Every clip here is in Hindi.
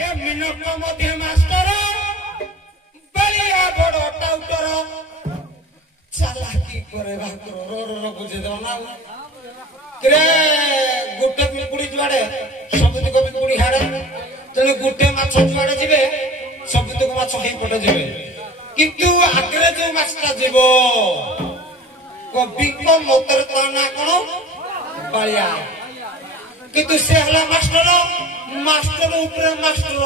a minute Madhya master Ballia बड़ टाउटर चालाकी करे भाकर बुझे दो ना रे गुटे पिंकुड़ी जुआड़े सबुतक पिंकुड़ी हाड़े तेणु गुटे माछ जुआड़े जीवे सबुतक माछ ही पटे जीवे किंतु आगे जो माछटा जीव कवि को मतर ता ना कोन बालिया किंतु से हला मास्टर मास्टर ऊपर मास्टर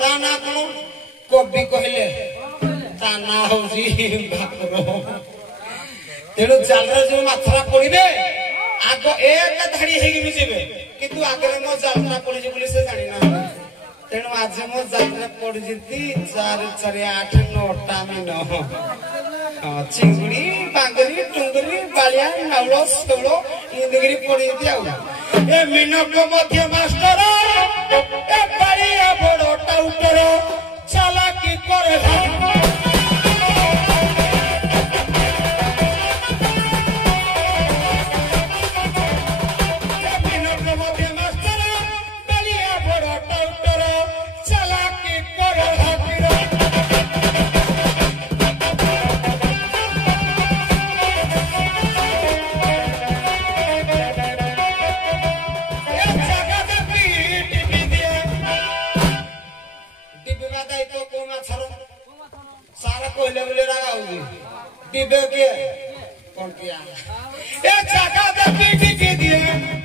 ता ना कोन कवि कहले ता ना होजी भाकर तेणु जालरे जो माछरा पड़िबे आग एक धाड़ी हेगी जीवे किंतु आगे मो जालरा पड़ी जे बोली से जानि ना तेणु आज मो जालरा पड़ी जती 4 4 8 9टा मिन चिंगुड़ी बांगरी टुंगरी बालिया नाउलो सोलो इंदगिरी पड़ी जती आउ ए मिनट मध्य मास्टर ए बालिया बड़ टाउटर चालाकी करे सारा कोयले बोले रहा होगी डिबे के कौन किया ये जगह दे पीटी के दिए